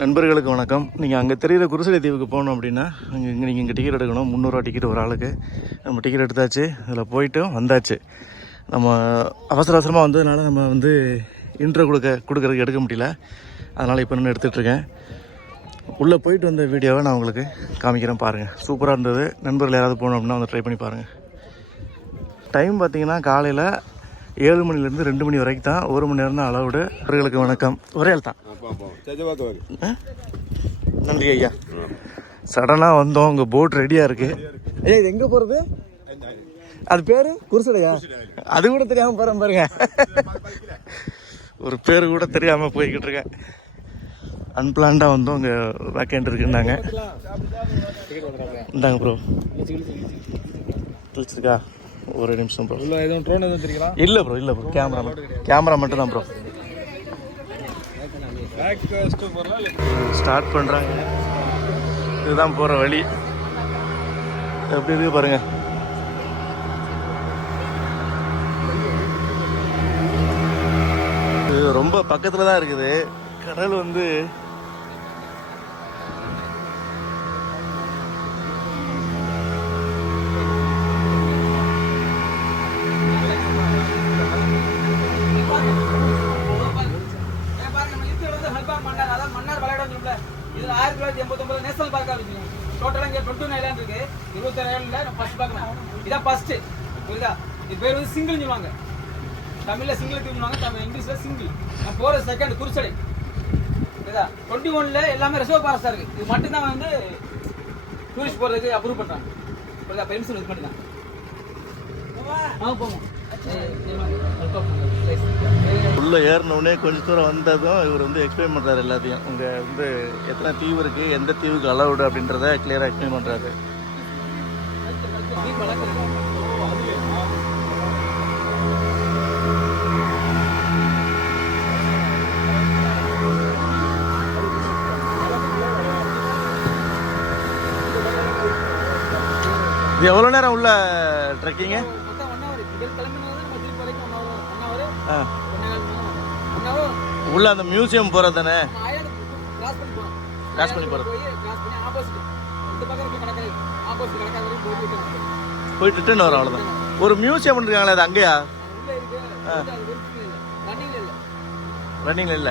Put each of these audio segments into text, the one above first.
நண்பர்களுக்கு வணக்கம். நீங்கள் அங்கே தெரிகிற குருசலை தீவுக்கு போகணும் அப்படின்னா அங்கே இங்கே நீங்கள் இங்கே டிக்கெட் எடுக்கணும். முந்நூறுரூவா டிக்கெட் ஒரு ஆளுக்கு. நம்ம டிக்கெட் எடுத்தாச்சு. அதில் போயிட்டு வந்தாச்சு. நம்ம அவசர அவசரமாக வந்ததுனால நம்ம வந்து இன்ட்ரோ கொடுக்க கொடுக்குறதுக்கு எடுக்க முடியல. அதனால் இப்போ நின்று எடுத்துகிட்ருக்கேன் உள்ளே போயிட்டு வந்த வீடியோவை நான் உங்களுக்கு காமிக்கிறேன் பாருங்கள் சூப்பராக இருந்தது. நண்பர்கள் யாராவது போகணும் அப்படின்னா வந்து ட்ரை பண்ணி பாருங்கள் டைம் பார்த்தீங்கன்னா காலையில் ஏழு மணிலேருந்து ரெண்டு மணி வரைக்கும் தான் ஒரு மணி நேரம் தான் அளவுடு அவர்களுக்கு வணக்கம். ஒரே தான்? நன்றி ஐயா. சடனாக வந்தோம். உங்கள் போட் ரெடியாக இருக்கு. ஐயா இது எங்கே போகிறது அது பேர்? குருசடையா? அது கூட தெரியாமல் போகிறேன் பாருங்க. ஒரு பேர் கூட தெரியாமல் போய்கிட்டு இருக்கேன். அன்பிளான்டாக வந்தோம். இங்கே வேக்கண்ட் இருக்குன்னாங்க. இந்தாங்க ப்ரோ கிழிச்சிருக்கா ஒரு நிமிஷம் ப்ரோ உள்ள எதுவும் ட்ரோன் எதுவும் தெரியுங்களா இல்லை ப்ரோ இல்லை ப்ரோ கேமரா கேமரா மட்டும் தான் ப்ரோ ஸ்டார்ட் பண்ணுறாங்க இதுதான் போகிற வழி. எப்படி இருக்கு பாருங்க. இது ரொம்ப பக்கத்தில் தான் இருக்குது. கடல் வந்து சிங்கிள்னு சொல்லுவாங்க. தமிழ்ல சிங்கிள் சொல்லுவாங்க தமிழ் இங்கிலீஷ்ல சிங்கிள் நான் போற செகண்ட் குருசடை புரியுதா? 21 ல எல்லாமே ரிசர்வ் ஃபாரஸ்டா இருக்கு. இது மட்டும் தான் வந்து டூரிஸ்ட் போறதுக்கு அப்ரூவ் பண்றாங்க. புரியுதா? பெர்மிஷன் இது மட்டும் தான் ஆ போவோம் இதே. உள்ளே ஏறினவுடனே கொஞ்சம் தூரம் வந்ததும் இவர் வந்து எக்ஸ்பிளைன் பண்ணுறாரு எல்லாத்தையும். இங்கே வந்து எத்தனை தீவு இருக்குது எந்த தீவுக்கு அலவுடு அப்படின்றத கிளியராக எக்ஸ்பிளைன் பண்ணுறாரு இது எவ்வளோ நேரம் உள்ள ட்ரெக்கிங்கு? உள்ள அந்த மியூசியம் போகிறது தானே? cross பண்ணி வரைக்கும் போயிட்டு ரிட்டர்ன் வரும் அவ்வளோதான் ஒரு மியூசியம் இருக்காங்களே அது அங்கேயா? உள்ள இருக்கு. அது working ல இல்ல.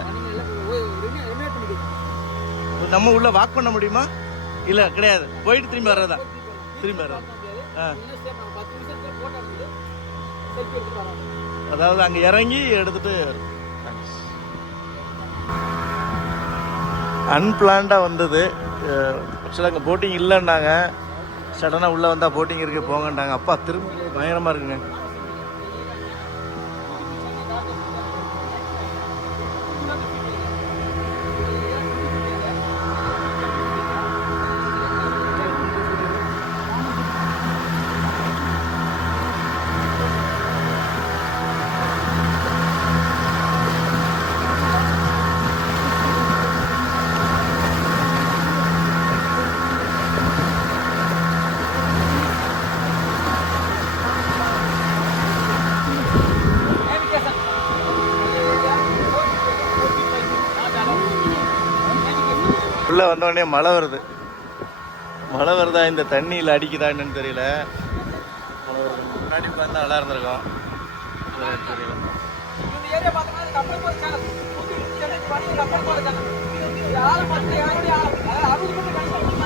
நம்ம உள்ள வாக் பண்ண முடியுமா? இல்லை கிடையாது. போயிட்டு திரும்பி வர்றதா? திரும்பி வர்றது? அதாவது அங்கே இறங்கி எடுத்துட்டு அன்பிளான்டாக வந்தது. ஆக்சுவலாக அங்கே போட்டிங் இல்லைன்னாங்க. சடனாக உள்ளே வந்தால் போட்டிங் இருக்கு போங்கன்றாங்க அப்பா திரும்ப பயங்கரமாக இருக்குங்க. வந்தோடனே மழை வருது. மழை வருதா? இந்த தண்ணியில் அடிக்குதா என்னன்னு தெரியல. வருது. முன்னாடி உட்காந்து நல்லா இருந்திருக்கும். தெரியல. இந்த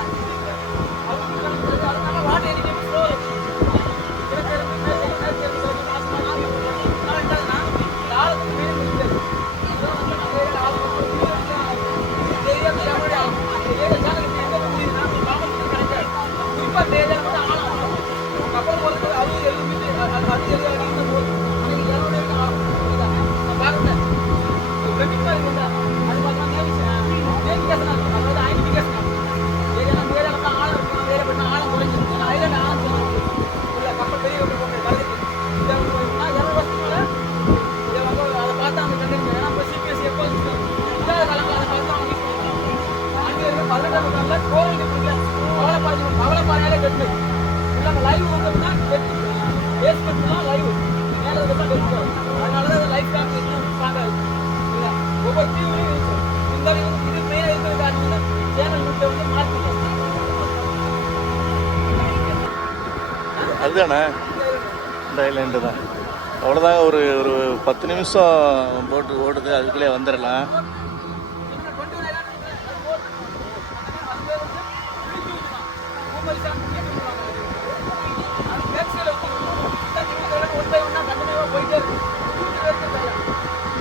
ஒரு ஒரு பத்து நிமிஷம் போட்டு ஓடுது அதுக்குள்ளே வந்துடலாம்.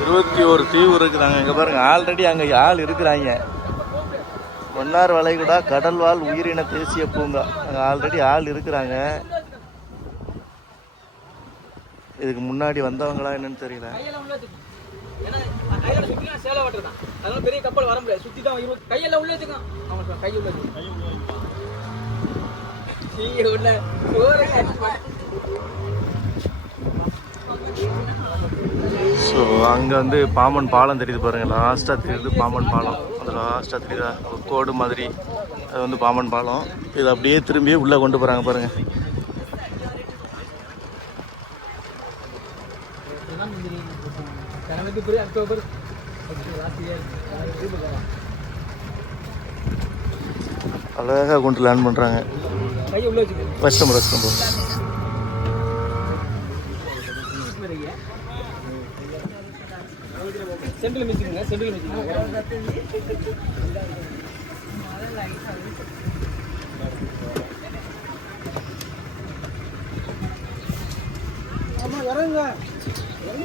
இருபத்தி ஒரு தீவு இருக்குதாங்க இங்கே பாருங்க. ஆல்ரெடி அங்கே ஆள் இருக்கிறாங்க. மன்னார் வளைகுடா கடல்வாழ் உயிரின தேசிய பூங்கா. அங்கே ஆல்ரெடி ஆள் இருக்கிறாங்க. இதுக்கு முன்னாடி வந்தவங்களா என்னன்னு தெரியல. உள்ள கையில பெரிய கப்பல் வர முடியாது. சுத்தி தான் கையெல்லாம் உள்ள கை உள்ள ஸோ அங்கே வந்து பாம்பன் பாலம் தெரியுது பாருங்க. லாஸ்ட்டாக தெரியுது பாம்பன் பாலம். அந்த லாஸ்ட்டாக தெரியுதா? கோடு மாதிரி. அது வந்து பாம்பன் பாலம். இது அப்படியே திரும்பியே உள்ளே கொண்டு போகிறாங்க பாருங்கள் பிப்ரவரி, அக்டோபர். அழகாக கொண்டு லேண்ட் பண்ணுறாங்க. கஸ்டமர் கஸ்டமர் சென்ட்ரல் மிச்சிங்க சென்ட்ரல் மிச்சிங்க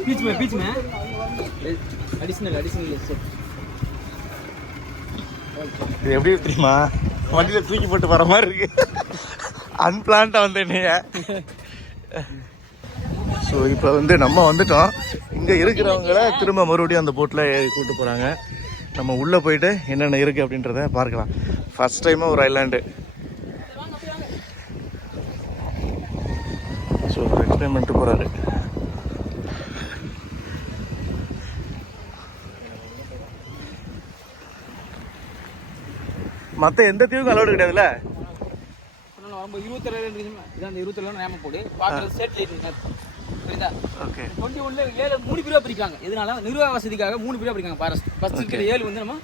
பீச் மே பீச் மே அடிஷனல் அடிஷனல் செட் இது எப்படி தெரியுமா? வண்டியில் தூக்கி போட்டு வர மாதிரி இருக்கு. அன்பிளான்ட்டாக வந்து நீங்க. ஸோ இப்போ வந்து நம்ம வந்துட்டோம். இங்கே இருக்கிறவங்கள திரும்ப மறுபடியும் அந்த போட்டில் கூட்டு போகிறாங்க நம்ம உள்ளே போயிட்டு என்னென்ன இருக்குது அப்படின்றத பார்க்கலாம். ஃபர்ஸ்ட் டைமாக ஒரு ஐலாண்டு ஸோ எக்ஸ்பிளைன் பண்ணிட்டு போகிறாரு மற்ற எந்த தீவுக்கும் அலோடு கிடையாதுல்ல? வரும்போது இருபத்தி நிமிஷம் இதான் இருபத்தி ரெண்டு நேம போடு பார்க்குறது சேட்டலைட் புரியுதா ஓகே. டுவெண்ட்டி ஒன்ல ஏழு மூணு பிரிவா பிரிக்காங்க எதனால? நிர்வாக வசதிக்காக மூணு பிரிவா பிரிக்காங்க ஃபாரஸ்ட் ஃபர்ஸ்ட் இருக்கிற ஏழு வந்து நம்ம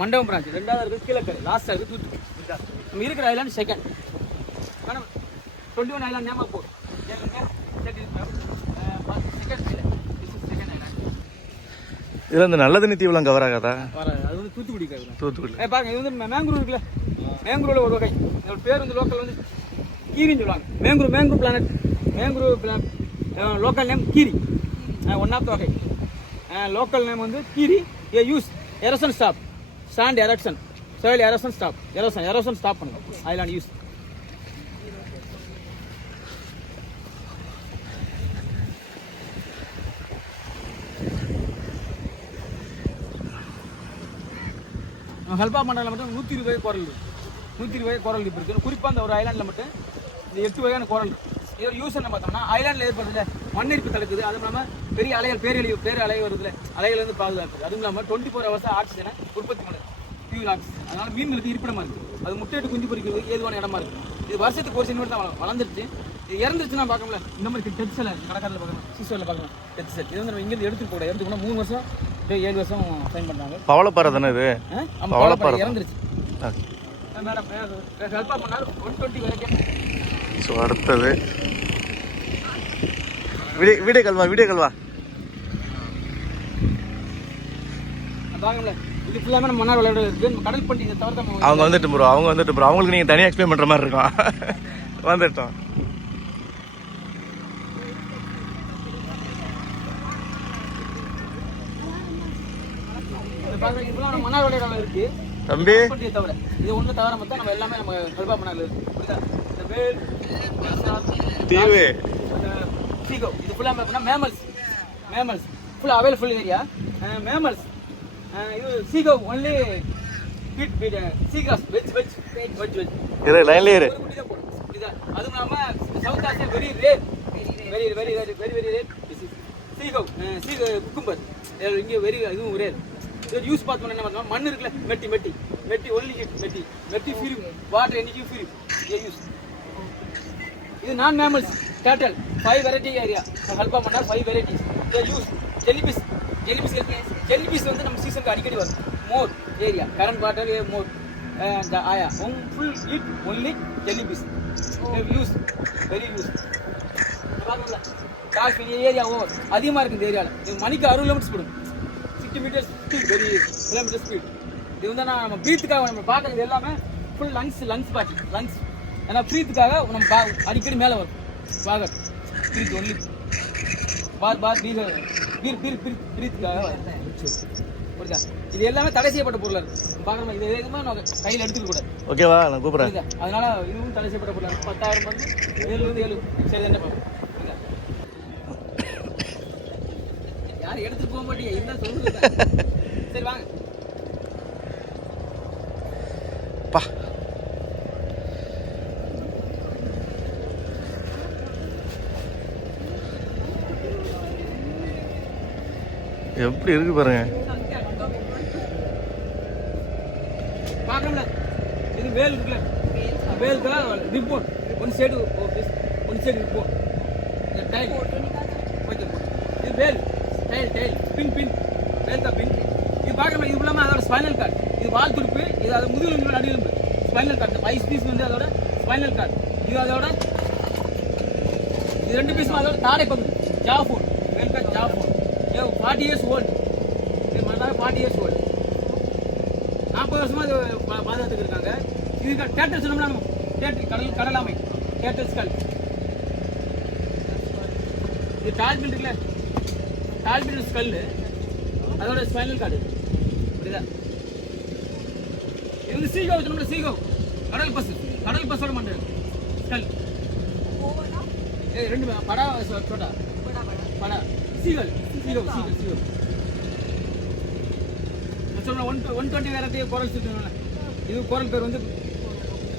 மண்டபம் பிரான்ச் ரெண்டாவது இருக்குது கீழக்கரை லாஸ்ட்டாக இருக்குது தூத்துக்குடி? நம்ம இருக்கிற island second madam twenty one island நேமா போடு செகண்ட் செகண்ட் ஐலாண்ட் இதில் இந்த நல்ல தண்ணி தீவுலாம் கவர் ஆகாதா அது வந்து தூத்துக்குடி தூத்துக்குடி. ஏ பாருங்க இது வந்து மேங்க்ரூவ் இருக்குல்ல? மேங்க்ரூவ்ல ஒரு வகை. இதோட பேர் வந்து லோக்கல் வந்து கீரின்னு சொல்லுவாங்க. Mangrove mangrove plant mangrove local name கீரி. ஒன் ஆஃப் வகை. லோக்கல் நேம் வந்து கீரி a use erosion stop stand erosion soil erosion stop erosion erosion stop பண்ணுங்க. ஐலாண்ட் யூஸ் ஹெல்ப்பா மண்டலில் மட்டும் நூற்றி இருபது குரல் இருக்குது நூற்றி இருபது குரல் இப்போ இருக்குது குறிப்பாக அந்த ஒரு ஐலாண்டில் மட்டும் இந்த எட்டு வகையான குரல் இருக்கு. இதோட யூஸ் என்ன பார்த்தோம்னா ஐலாண்டில் ஏற்படுதுல மண்ணெரிப்பு தடுக்குது அதுவும் இல்லாமல் பெரிய அலைகள் பேரழிவு பேர் அலை வருதுல அலைகள்லேருந்து பாதுகாக்குது. அதுவும் இல்லாமல் டுவெண்ட்டி ஃபோர் ஹவர்ஸ் ஆக்சிஜனை உற்பத்தி பண்ணுது. பியூர் ஆக்சிஜன் அதனால் மீன்களுக்கு இருப்பிடமா இருக்குது அது முட்டையிட்டு குஞ்சு பொறிக்கிறது ஏதுவான இடமா இருக்குது இது வருஷத்துக்கு ஒரு சின்ன தான் வளர்ந்துருச்சு. இது இறந்துருச்சுன்னா பார்க்கல இந்த மாதிரி டெத் செல் கடற்கரையில் பார்க்கணும். சீசரில் பார்க்கணும். Death cell. இது வந்து நம்ம இங்கேருந்து எடுத்துக்கூட கூட மூணு வருஷம் ஏழு வருஷம் சைன் பண்ணுறாங்க பவளப்பாறை தானே இது? பவளப்பாறை இறந்துருச்சு. ஸோ அடுத்தது. வீடியோ வீடியோ கல்வா வீடியோ கல்வா. அவங்க வந்துட்டு ப்ரோ அவங்க வந்துட்டு ப்ரோ அவங்களுக்கு நீங்கள் தனியாக எக்ஸ்பிளைன் பண்ணுற மாதிரி இருக்கும். வந்துட்டோம் இது பாருங்க இது ஃபுல்லாக நம்ம மன்னார் விளையாட இருக்கு தம்பி பண்டிகை தவிர இது ஒன்று தவிர மொத்தம் நம்ம எல்லாமே நம்ம ஹெல்ப்பாக பண்ணால இருக்கு புரியுதா இந்த வேல் தீவு. Sea cow. இது ஃபுல்லாக எப்படின்னா மேமல்ஸ் மேமல்ஸ் ஃபுல்லாக அவைலபிள் ஏரியா மேமல்ஸ் இது sea cow. Only feed feed sea cows veg veg veg veg இரு லைன்லேயே இரு? அதுவும் இல்லாம south Asia very rare very very very very very rare sea cow sea cucumber இங்கே வெரி இதுவும் rare இது யூஸ் பார்த்து என்ன பார்த்தோம்னா மண் இருக்குல்ல மெட்டி மெட்டி மெட்டி ஒன்லி மெட்டி மெட்டி ஃபிரிம் வாட்டர் என்னைக்கும் ஃபிரிம் யூஸ் இது நான் mammals turtle five variety area ஹெல்ப்பாக பண்ணால் ஃபைவ் வெரைட்டிஸ் இதை யூஸ் ஜெல்லிபிஸ் ஜெல்லிபிஸ் ஜெல்லிபிஸ் வந்து நம்ம சீசனுக்கு அடிக்கடி வரும். More area current water more இந்த ஆயா உங் full it only jellyfish use very use very use. Area over oh. அதிகமாக இருக்குது இந்த ஏரியாவில் மணிக்கு அறுபது kilometres speed sixty metres speed very kilometre speed இது வந்து நான் நம்ம ப்ரீத்துக்காக நம்ம பார்க்கறது எல்லாமே ஃபுல் லங்ஸ் லங்ஸ் பாட்டி லங்ஸ் ஏன்னா ப்ரீத்துக்காக நம்ம பா அடிக்கடி மேலே வரும். பாக ப்ரீத் ஒன்லி பார் பார் பீர் பீர் பீர் பீர் ப்ரீத்துக்காக புரியுதா? இது எல்லாமே தடை செய்யப்பட்ட பொருளாக இருக்கு. பார்க்குற இது எதுவுமே நம்ம கையில் எடுத்துக்க கூடாது. ஓகேவா நான் கூப்பிட்றேன். அதனால இதுவும் தடை செய்யப்பட்ட பொருளாக பத்தாயிரம் வந்து ஏழுலேருந்து ஏழு. சரி என்ன பார்ப்போம் யாரும் எடுத்துட்டு போக மாட்டீங்க. என்ன சொல்லுங்க சரி வாங்க பா. எப்படி இருக்கு பாருங்க. இது வேல் இருக்குல்ல. வேலுக்குள்ள report one side one side report இந்த டைல் ஓகே இது வேல். டைல் டைல் பின் பின் வேல் தான் பின் பார்க்குறோம் இது இல்லாமல் அதோட ஸ்பைனல் கார்டு இது வால் துடுப்பு இது அது முதுகெலும்பு நடுவெலும்பு. ஸ்பைனல் கார்டு ஐஸ் பீஸ் வந்து அதோட ஸ்பைனல் கார்டு இது அதோட இது ரெண்டு பீஸும் அதோட தாடை பகுதி jaw bone whale cord jaw bone forty years old இது மாதிரி ஃபார்ட்டி இயர்ஸ் ஓல்டு நாற்பது வருஷமாக இது பாதுகாத்துக்கு இருக்காங்க. இதுக்கு தேட்டர் சொன்னோம்னா நம்ம கடல் கடலாமை டேட்டல் ஸ்கல் இது டால்பின் இருக்குல்ல. டால்பின் ஸ்கல்லு அதோட ஸ்பைனல் கார்டு புரியுதா இது வந்து சீகோ சொன்னோம்ல சீகோ. கடல் பசு கடல் பசோட மண்டல் ஸ்கல். ஏய் ரெண்டு பே- படா சொ- சோட்டா படா. சீகல் சீகல் சீகல் சீகல் சொன்ன one one twenty variety coral சொல்லுவாங்க இது குரல் பேர் வந்து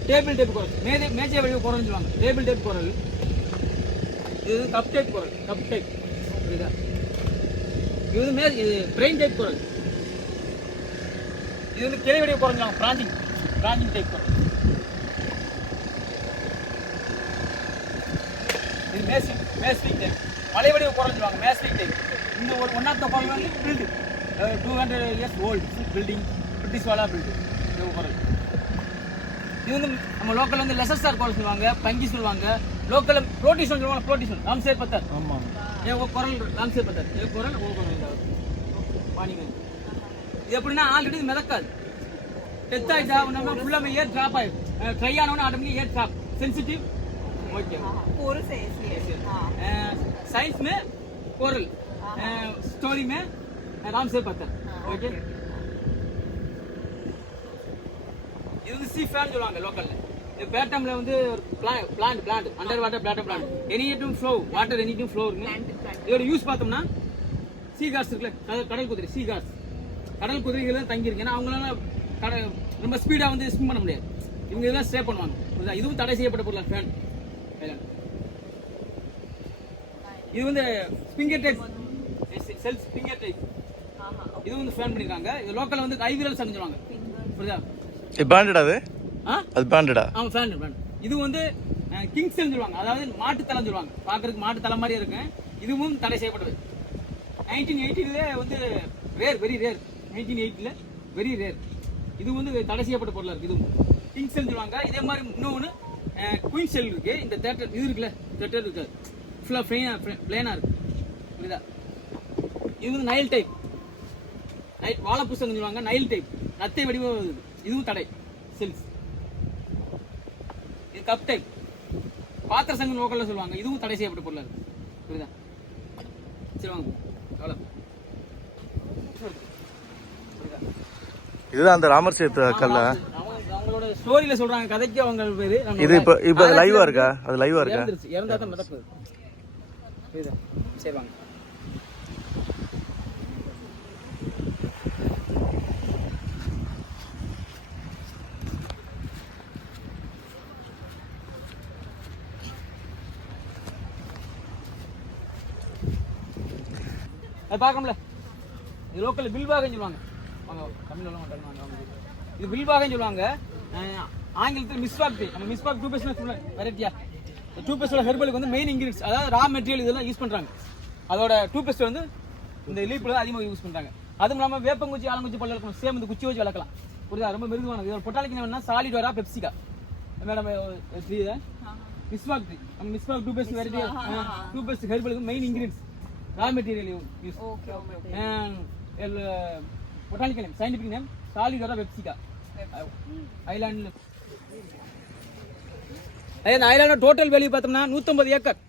டேபிள் டேப் குரல். மேஜை மேஜை வடிவ குரல் சொல்லுவாங்க. Table type coral. இது cup type coral. Cup type புரியுதா? இது வந்து மே இது பிரெயின் டைப் குரல். இது வந்து கிளை வடிவ குரல் சொல்லுவாங்க பிராஞ்சிங் பிராஞ்சிங் டைப் இது மேஸ்டிக் மேஸ்டிக் டைப் மலை வடிவ குரல் சொல்லுவாங்க. மேஸ்டிக் டைப் இந்த ஒரு ஒன் ஆஃப் த குரல் வந்து built two hundred years old building British வாலா பில்டிங் இது குரல் இது வந்து நம்ம லோக்கல் வந்து லெசர் ஸ்டார் குரல் சொல்லுவாங்க. பங்கி சொல்லுவாங்க. லோக்கல் ப்ரோட்டிஷன் சொல்லுவாங்க. ப்ரோட்டிஷன் ராம் சேர் பத்தர் ஆமாம். ஓ குரல் ராம் சேர் பத்தர் ஏ குரல் ஓ குரல். பாணிங்க இது எப்படின்னா ஆல்ரெடி மிதக்காது. டெத் ஆயிட்டா உடனே ஃபுல்லாமே ஏர் ட்ராப் ஆயிடும். Dry ஆனவொடனே automatic air drop sensitive okay core से साइंस में कोरल स्टोरी में राम से पत्थर ओके இது வந்து சி ஃபேன் சொல்லுவாங்க லோக்கலில் இது பேட்டமில் வந்து ஒரு plant plant under water plant plant any flow water any டும் ஃப்ளோ இருக்கு இதோட யூஸ் பார்த்தோம்னா சீகாஸ் இருக்குல்ல கடல் குதிரை சீகாஸ் கடல் குதிரைகள் தான் தங்கி இருக்கு ஏன்னா அவங்களால கடை ரொம்ப ஸ்பீடாக வந்து ஸ்விம் பண்ண முடியாது. இவங்க இதெல்லாம் ஸ்டே பண்ணுவாங்க? இதுவும் தடை செய்யப்பட்ட பொருள்? ஃபேன் இது வந்து sponge type cells sponge type இது வந்து ஃபேன் பண்ணிருக்காங்க. இது லோக்கல்ல வந்து ஐவிரல் சங்கம் சொல்லுவாங்க. புரியுதா? இது பேண்டடா அது? ஆ? அது பேண்டடா ஆமாம் ஃபேன் ஃபேன் இது வந்து கிங்ஸ் சொல்லுவாங்க. அதாவது மாட்டு தலம் சொல்லுவாங்க. பார்க்கறதுக்கு மாட்டு தலை மாதிரியே இருக்கும். இதுவும் தடை செய்யப்பட்டது. நைன்டீன் எயிட்டில வந்து ரேர் வெரி ரேர் நைன்டீன் எயிட்டில் வெரி ரேர் இது வந்து தடை செய்யப்பட்ட பொருளாக இருக்குது இதுவும் கிங்ஸ் சொல்லுவாங்க. இதே மாதிரி இன்னொன்று குயின் செல் இருக்கு. இந்த தேட்டர் இது இருக்குல்ல தேட்டர் இருக்கு. ஃபுல்லாக ஃப்ளைனாக பிளேனாக இருக்குது புரியுதா? இது வந்து நைல் டைப் நைல் வாழைப்பூசங்க சொல்லுவாங்க. நைல் டைப் நத்தை வடிவம் இதுவும் தடை. செல்ஸ் இது கப் டைப் பாத்திர சங்கம் லோக்கலில் சொல்லுவாங்க. இதுவும் தடை செய்யப்பட்ட பொருளாக இருக்குது புரியுதா? சரி வாங்க அவ்வளோ புரியுதா இதுதான் அந்த ராமர் சேத்து கல்ல. ஸ்டோரியில சொல்றாங்க கதைக்கு அவங்க பேரு. இது இப்போ இப்போ லைவா இருக்கா? அது லைவா இருக்கா? இறந்தா தான் புரியுதா சரி வாங்க. அது பார்க்கணும்ல. இது லோக்கல் பில்பாகன்னு சொல்லுவாங்க. இது பில்பாகன்னு சொல்லுவாங்க. ஆங்கிலத்தில் மிஸ்வாக் டீ நம்ம மிஸ்வாக் டூ பேஸ்ட் வெரைட்டியா டூ பேஸ்டோட ஹெர்பலுக்கு வந்து மெயின் இன்கிரீடியன்ஸ் அதாவது ரா மெட்டீரியல் இதெல்லாம் யூஸ் பண்றாங்க. அதோட டூ பேஸ்ட் வந்து இந்த லீப்பில் அதிகமாக யூஸ் பண்றாங்க. அதுவும் இல்லாமல் வேப்பங்குச்சி ஆலங்குச்சி பல்ல இருக்கும். சேம் இந்த குச்சி வச்சு வளர்க்கலாம். புரியுதா? ரொம்ப மிருதுவானது. இது பொட்டாலிக்கு வேணா சாலிட் வரா பெப்சிகா மேடம் த்ரீ மிஸ்வாக் த்ரீ நம்ம மிஸ்வாக் toothpaste variety toothpaste ஹெர்பலுக்கு main ingredients raw material use Okay, botanical name name solid வரா பெப்சிகா ஐலாண்டில் அதே இந்த ஐலாண்டோட டோட்டல் வேல்யூ பார்த்தோம்னா நூற்றம்பது ஏக்கர்.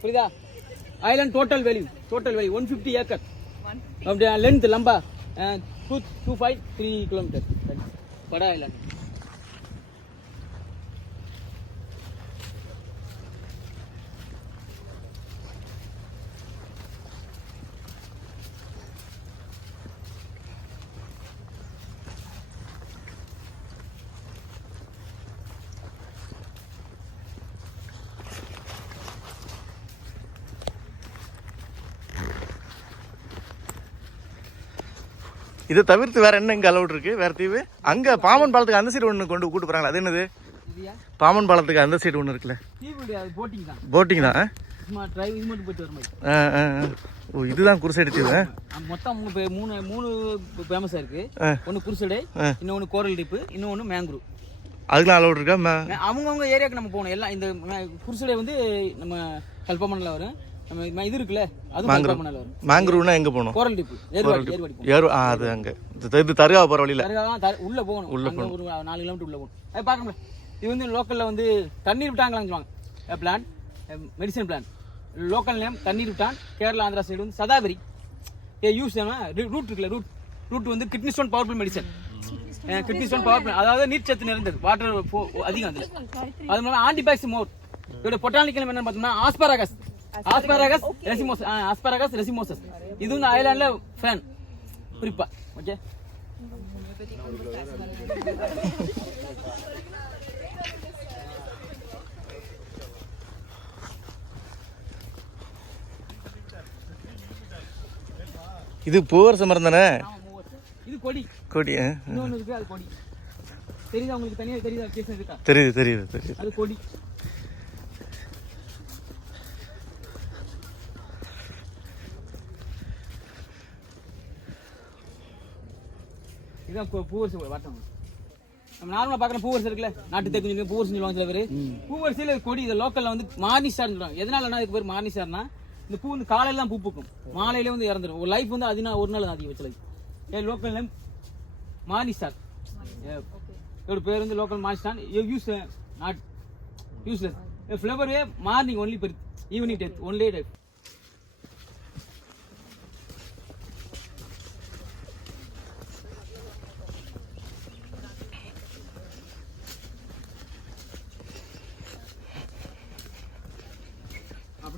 புரியுதா? Island total value total value one fifty acre. அப்படியா? Length Lamba two two five three kilometre படா island இதை தவிர்த்து வேற என்ன இங்கே அலவுட் இருக்கு? வேற தீவு? அங்கே பாமன் பாலத்துக்கு அந்த சைடு ஒன்று கொண்டு கூட்டு போகிறாங்களா அது என்னது? பாமன் பாலத்துக்கு அந்த சைடு ஒன்று இருக்குல்ல. போட்டிங் தான். ஓ இதுதான் குருசைடு தீவு மொத்தம் மூணு மூணு மூணு ஃபேமஸாக இருக்கு. ஒன்று குருசடை. இன்னொன்று கோரல் டிப்பு இன்னொன்று மேங்க்ரூ அதுக்கெல்லாம் அலவுட் இருக்கா? அவங்கவுங்க ஏரியாவுக்கு நம்ம போகணும். எல்லாம் இந்த குருசடை வந்து நம்ம கல்பமண்ணில் வரும். நம்ம இது இருக்குல்ல? கல்பமண்ணில் வரும். மேங்க்ரூவ்னா எங்கே போகணும்? கோரல் டிப்பு. போகணும். ஏறு ஆ அது அங்கே. இது இது தருகா போகிற வழியில். தர்- உள்ள போகணும். உள்ள ஒரு நாலு கிலோமீட்டர் உள்ள போகணும். அது பார்க்கணும்ல இது வந்து லோக்கல்ல வந்து தண்ணீர் விட்டாங்களான்னு சொல்லுவாங்க. Plan medicine plan local name தண்ணீர் விட்டான். கேரளா ஆந்திரா சைடு வந்து சதாபரி ஏ யூஸ் ரூட் இருக்குல்ல ரூட் ரூட் வந்து kidney stone powerful medicine kidney stone powerful அதாவது நீர் சத்து நிறைந்தது. வாட்டர் அதிகம் அதில். அது மூலம் ஆன்டிபாக்ஸ் மோர் இதோட பொட்டானிக்கல் என்ன பார்த்தோம்னா asparagus asparagus racemosus asparagus racemosus இது வந்து ஐலாண்ட்ல ஃபேன் குறிப்பா ஓகே இது பூவரச மரம் தானே? இது கொடி. கொடி ஆ? இன்னொன்று இருக்கு அது கொடி. தெரியுதா உங்களுக்கு தனியாக தெரியுதா? தெரியுது தெரியுது தெரியுது. அது கொடி. பூ- பூவரசு வாட்டம் நம்ம பூவரசு இருக்குல்ல? நாட்டு தேக்கு சொல்லி பூவரசு சொல்லுவாங்க சில பேர். பூவரசியில கொடி இது லோக்கல்ல வந்து மார்னிஷார் சொல்றாங்க எதனாலனா இதுக்கு பேர் மார்னிஷார்னா இந்த பூ வந்து காலையில தான் பூ பூக்கும். மாலையில வந்து இறந்துடும் ஒரு லைஃப் வந்து அதுனா ஒரு நாள் அதிகம் வச்சு ஏன் லோக்கல் நேம் மார்னிஷார். இதோட பேர் வந்து local மார்னிஷார் use not useless flower morning only per evening death only death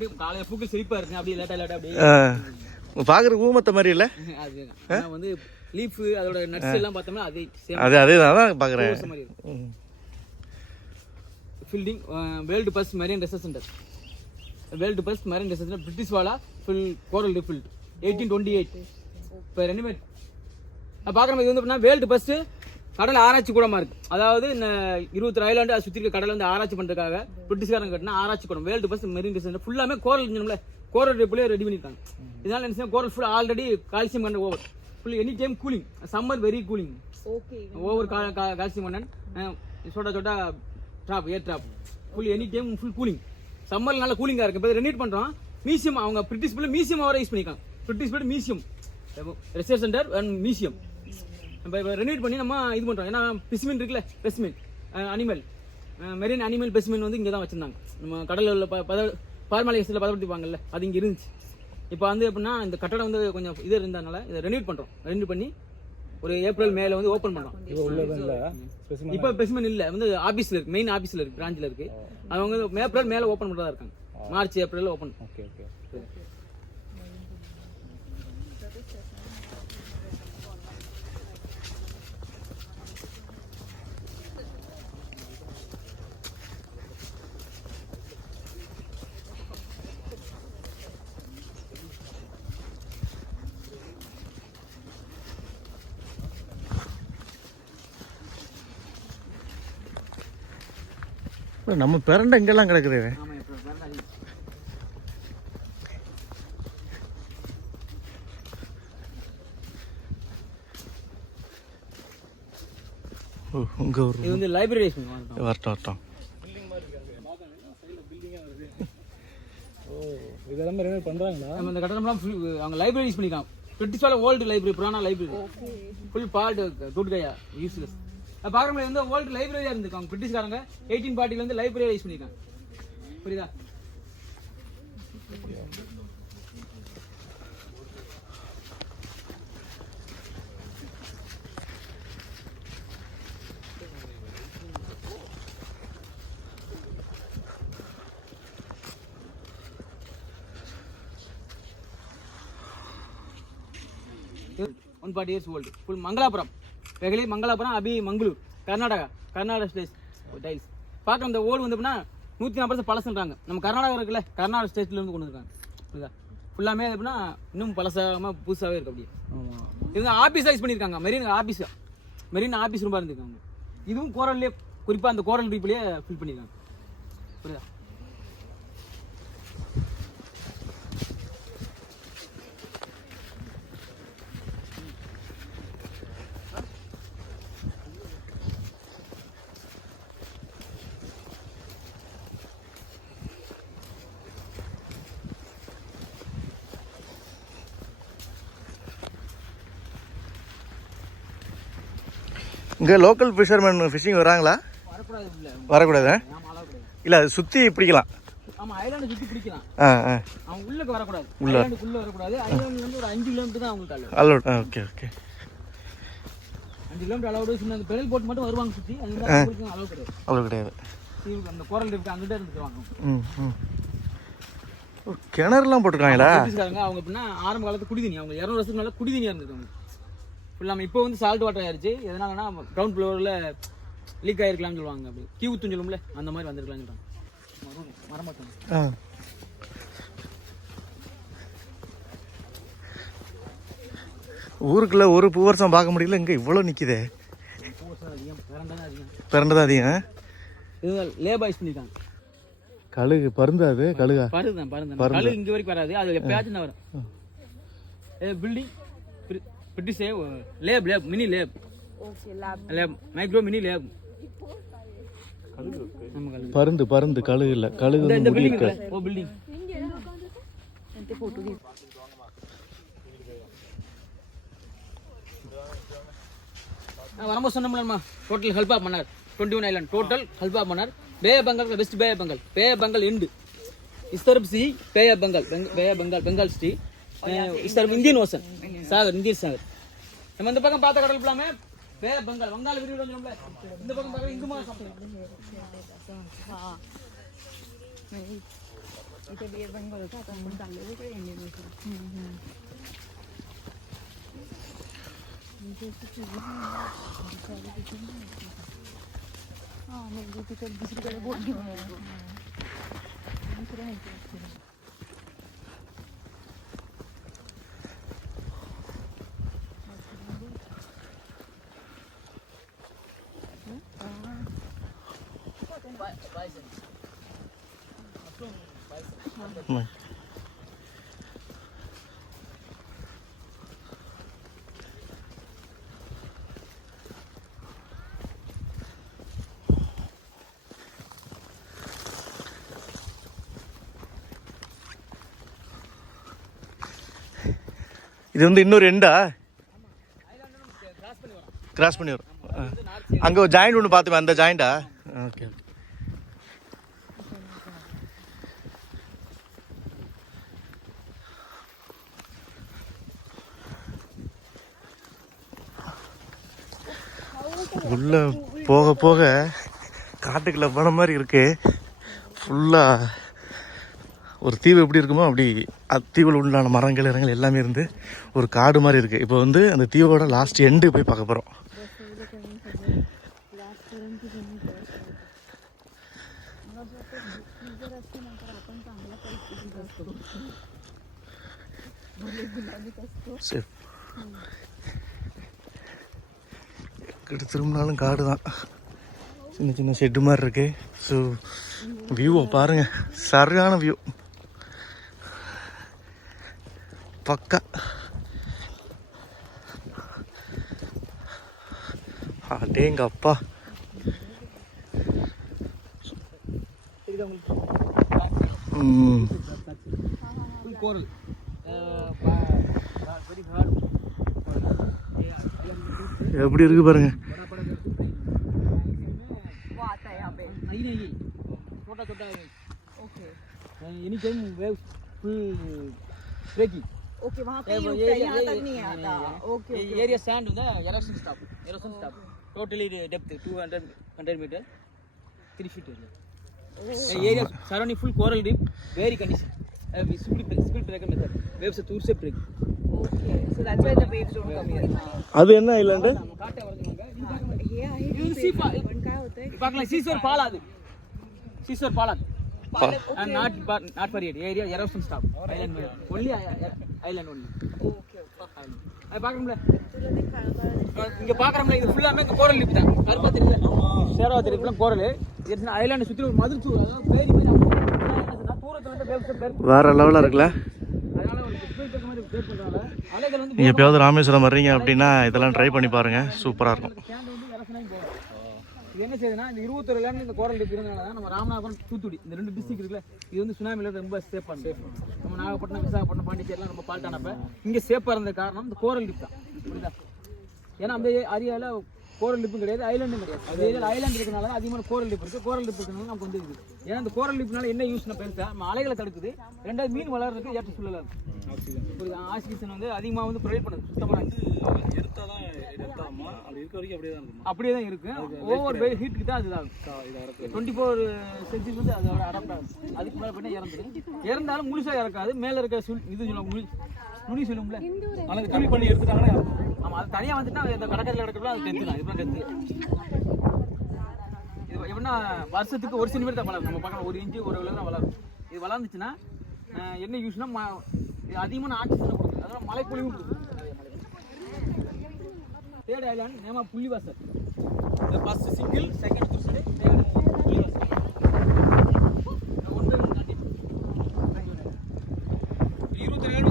அப்படியே காலையில பூக்கள் செழிப்பா இருக்கு அப்படியே லேட்டா லேட்டா அப்படியே. பார்க்குற ஊமத்த மாதிரி இல்லை? வந்து லீஃப் அதோட நட்ஸ் எல்லாம் பார்த்தோம்னா அதே அது அதே தான் மாதிரி இருக்கும். Fielding world first marine research centre world first marine research centre British வாலா fill coral refilled eighteen twenty eight இப்போ ரெண்டுமே பார்க்குற இது வந்து அப்படின்னா வேர்ல்டு ஃபர்ஸ்ட் கடல் ஆராய்ச்சி கூடமா இருக்கு. அதாவது இந்த இருபத்தி ஐலாண்டு சுற்றி இருக்க கடலை வந்து ஆராய்ச்சி பண்ணுறதுக்காக பிரிட்டிஷ்காரங்க கட்டினா ஆராய்ச்சி கூடம். வேர்ல்டு ஃபர்ஸ்ட் மெரின் ரிசர்ச் ஃபுல்லாமே கோரல் இன்ஜின்ல கோரல் ரிப்பிலே ரெடி பண்ணியிருக்காங்க இதனால என்ன கோரல் ஃபுல் ஆல்ரெடி கால்சியம் கண்ட over full any time cooling summer very cooling. Over calcium மன்னன் சொட்டா சொட்டா drop air drop full any time full cooling சம்மர்ல நல்ல கூலிங்கா இருக்கு. இப்போ ரெனியூட் பண்றோம். மியூசியம் அவங்க பிரிட்டிஷ் பிள்ளை மியூசியம் அவரை யூஸ் பண்ணிக்கலாம் பிரிட்டிஷ் பிள்ளை museum research centre and museum இப்போ ரெனியூட் பண்ணி நம்ம இது பண்றோம். ஏன்னா பெசிமின் இருக்குல்ல specimen animal marine animal specimen வந்து இங்கே தான் வச்சிருந்தாங்க. நம்ம கடலில் உள்ள ப- பத பார்மாலிகஸில் பதப்படுத்திப்பாங்கல்ல அது இங்கே இருந்துச்சு. இப்போ வந்து எப்படின்னா இந்த கட்டடம் வந்து கொஞ்சம் இது இருந்ததுனால இதை ரெனியூட் பண்றோம். ரெனியூ பண்ணி ஒரு ஏப்ரல் மேல வந்து ஓப்பன் பண்றோம். இப்போ பெசிமன் இல்ல. வந்து ஆபீஸ்ல இருக்கு மெயின் ஆபீஸ்ல இருக்கு பிரான்ச்ல இருக்கு. அவங்க வந்து ஏப்ரல் மேல ஓப்பன் பண்றதா இருக்காங்க. March April open okay okay. நம்ம பிறண்ட இங்கெல்லாம் கிடக்குது. இங்கே ஒரு இது வந்து லைப்ரரி வரட்டும் வரட்டும். ஓ இதெல்லாம் ரெனோவேட் பண்ணுறாங்களா நம்ம இந்த கட்டடம்லாம் full அவங்க லைப்ரரி யூஸ் பண்ணிக்கலாம். பிரிட்டிஷால ஓல்டு லைப்ரரி புராண லைப்ரரி ஃபுல் பார்ட் டூட்கையா யூஸ்லெஸ் பார்க்கும்போது வந்து ஓல்டு லைப்ரரியாக இருந்திருக்காங்க. பிரிட்டிஷ்காரங்க. எயிட்டீன் பார்ட்டில இருந்து லைப்ரரியாக யூஸ் பண்ணியிருக்காங்க. புரியுதா? One forty years old full Mangalapuram வெகலி Mangalapuram அபி மங்களூர் கர்நாடகா கர்நாடகா ஸ்டேட் டைல்ஸ் பார்க்க அந்த ஓல்டு வந்து எப்படின்னா நூற்றி நாற்பது பழசுன்றாங்க. நம்ம கர்நாடகா இருக்குல்ல கர்நாடகா ஸ்டேட்லேருந்து கொண்டு வந்திருக்காங்க. புரியுதா? ஃபுல்லாமே எப்படின்னா இன்னும் பழசாகாம புதுசாகவே இருக்கு அப்படியே. இவங்க ஆஃபீஸ் சைஸ் பண்ணியிருக்காங்க. மெரின் ஆஃபீஸ் மெரின் ஆஃபீஸ் ரூபாக இருந்திருக்காங்க. இதுவும் கோரல்லே குறிப்பாக அந்த கோரல் ரீப்லேயே ஃபில் பண்ணியிருக்காங்க. புரியுதா? இங்கே லோக்கல் ஃபிஷர்மேன் ஃபிஷிங் வராங்களா? வரக்கூடாது இல்லை வரக்கூடாது அது சுற்றி பிடிக்கலாம். ஆமாம் ஐலாண்டு சுற்றி பிடிக்கலாம். ஆ ஆ. அவங்க உள்ளுக்கு வரக்கூடாது. ஐலாண்டுக்குள்ள வரக்கூடாது. ஐலாண்டுல இருந்து ஒரு அஞ்சு கிலோமீட்டர் தான் அவங்களுக்கு அலோட் ஓகே ஓகே அஞ்சு கிலோமீட்டர் அளவு சும்மா அந்த போட் மட்டும் வருவாங்க சுற்றி அவங்களுக்கு அளவு கிடையாது. அவ்வளோ கிடையாது. அந்த குரல் இருக்கு அங்கிட்ட இருந்துக்குவாங்க ம் ம். ஓ, கிணறுலாம் போட்டிருக்காங்களா? அவங்க எப்படின்னா ஆரம்ப காலத்து குடிதண்ணி. அவங்க இரநூறு வருஷத்துக்கு மேலே குடிதண்ணியாக இருந்திருக்காங்க ஃபுல்லாமல் இப்போ வந்து சால்ட் வாட்டர் ஆயிருச்சு. எதனாலனா கிரவுண்ட் ஃப்ளோரில் லீக் ஆயிருக்கலாம்னு சொல்லுவாங்க. அப்படி கீ ஊத்துன்னு சொல்லும்ல அந்த மாதிரி வந்திருக்கலாம்னு மரமாட்டோம். ஆ. ஊருக்குள்ள ஒரு பூவரசம் பார்க்க முடியல இங்கே இவ்வளோ நிற்கிதே வேறண்டா அதிகம் லேபாய்ஸ் பண்ணியிருக்காங்க கழுகு பருந்தா அது கழுகா பருது தான் பருது தான் கழு இங்கே வரைக்கும் வராது. அது எப்பயாச்சும் தான் வரும் building British lab lab mini lab lab micro mini lab நம்ம கழு பருந்து பருந்து கழுகு இல்லை கழுகு இந்த வந்து இந்த முடி பில்டிங் இருக்க ஓ பில்டிங் வரும்போது சொன்னோம்லம்மா டோட்டல் ஹெல்ப் பண்ணார் twenty one island total help பண்ணார் bay Bengal west bay Bengal bay Bengal end இஸ்தரப் sea bay Bengal bay Bengal Bengal sea இஸ்தரப் Indian ocean சாகர் இந்தியன் சாகர் நம்ம இந்த பக்கம் பார்த்த கடல் ஃபுல்லாமே பே ஆஃப் பெங்கால் வங்காள விரிவு சொல்லும்ல இந்த பக்கம் பார்க்க இந்து மாசம் इथे बिअर இது வந்து இன்னொரு எண்டா கிராஸ் பண்ணி வரும். அங்கே ஒரு ஜாயிண்ட் ஒன்று பார்த்துமே அந்த ஜாயிண்டா ஓகே ஓகே உள்ள போக போக காட்டுக்குள்ள போன மாதிரி இருக்கு. ஃபுல்லா ஒரு தீவு எப்படி இருக்குமோ அப்படி அத்தீவில் உண்டான மரங்கள் இரங்கள் எல்லாமே இருந்து ஒரு காடு மாதிரி இருக்குது இப்போ வந்து அந்த தீவோட லாஸ்ட் எண்டு போய் பார்க்க போகிறோம் சரி. கிட்ட திரும்பினாலும் காடு தான். சின்ன சின்ன ஷெட்டு மாதிரி இருக்கு. ஸோ வியூவை பாருங்க. சரியான வியூ பக்கா. அடேங்க அப்பா. எப்படி இருக்கு பாருங்க? Any time wave full breaking okay वहाँ पे ही रुकता है यहाँ तक नहीं आता ओके ये एरिया सैंड होता है erosion stop erosion stop totally depth 200 100 metre 3 feet area surrounding full coral reef very condition speed breaker method waves to से break okay so that's why the waves don't come here அது என்ன Island காட்டை வர்றவங்க ये है you see पण काय होतंय पाकला सीसर पाला அது सीसर पाला and not but not for it area erosion stop island only island only அது பார்க்குறோம்ல இங்கே பார்க்குறோம்ல இது ஃபுல்லாமே கோரல் லிப் தான். கருப்பா தெரியல சேரவா தெரியும்லாம் கோரல் எத்தனை ஐலாண்டை சுற்றி ஒரு மதுர்ச்சூ அதாவது பேரி பேர் வேற லெவலில் இருக்குல்ல? நீங்கள் எப்பயாவது ராமேஸ்வரம் வர்றீங்க அப்படின்னா இதெல்லாம் ட்ரை பண்ணி பாருங்கள் சூப்பராக இருக்கும். என்ன செய்யுதுன்னா இந்த இருபத்தொரு லேண்ட் இந்த கோரல் லிப் இருந்தனால தான் நம்ம ராமநாதபுரம் தூத்துக்குடி இந்த ரெண்டு டிஸ்ட்ரிக்ட் இருக்குல்ல இது வந்து சுனாமியில் ரொம்ப சேஃப் பண்ணு நம்ம நாகப்பட்டினம் விசாகப்பட்டினம் பாண்டிச்சேரிலாம் ரொம்ப பால்ட்டானப்ப இங்கே சேஃபாக இருந்த காரணம் இந்த கோரல் டிப் தான். புரியுதா? ஏன்னா அந்த ஏரியாவில் கோரல் லிப்பும் கிடையாது ஐலாண்டும் கிடையாது. அந்த ஏரியாவில் ஐலாண்ட் இருக்கனால தான் அதிகமான கோரல் லிப் இருக்குது கோரல் லிப் இருக்கனால நமக்கு வந்து இருக்குது ஏன்னா இந்த கோரல் லிப்னால என்ன யூஸ்னா பெருசா நம்ம அலைகளை தடுக்குது. ரெண்டாவது மீன் வளர்றதுக்கு ஏற்ற சூழலாக இருக்கும் புரியுதா? ஆக்சிஜன் வந்து அதிகமாக வந்து ப்ரொவைட் பண்ணுது இருக்க. வரைக்கும் அப்படியே தான் இருக்குமா. அப்படியே தான் இருக்கு. ஓவர் ஹீட்டுக்கு தான் அதுதான். டுவெண்ட்டி ஃபோர் சென்சிஸ் வந்து அதோட அடாப்ட் ஆகும் அதுக்கு மேலே பண்ணி இறந்துடும் இறந்தாலும் முழுசா இறக்காது. மேலே இருக்க சுல் இது சொல்லுவாங்க முழு நுனி சொல்லும்ல ஆனால் கம்மி பண்ணி எடுத்துட்டாங்கன்னா ஆமாம் அது தனியாக வந்துட்டா இந்த கடற்கரையில் கிடக்கிறப்ப அது டெத்து தான். இப்போ டெத்து இது எப்படின்னா வருஷத்துக்கு ஒரு சென்டிமீட்டர் தான் வளரும். நம்ம பார்க்கலாம் ஒரு இன்ச்சு ஒரு விலை தான் வளரும். இது வளர்ந்துச்சுன்னா என்ன யூஸ்னா மா அதிகமான ஆக்சிஜன் கொடுக்குது அதனால் மழை பொழிவு கொடுக்குது தேர்ட் ஐலாண்ட் நேமா புள்ளிவாசர் இந்த ஃபஸ்ட் சிங்கிள் செகண்ட் குருசடி இருபத்தி ரெண்டு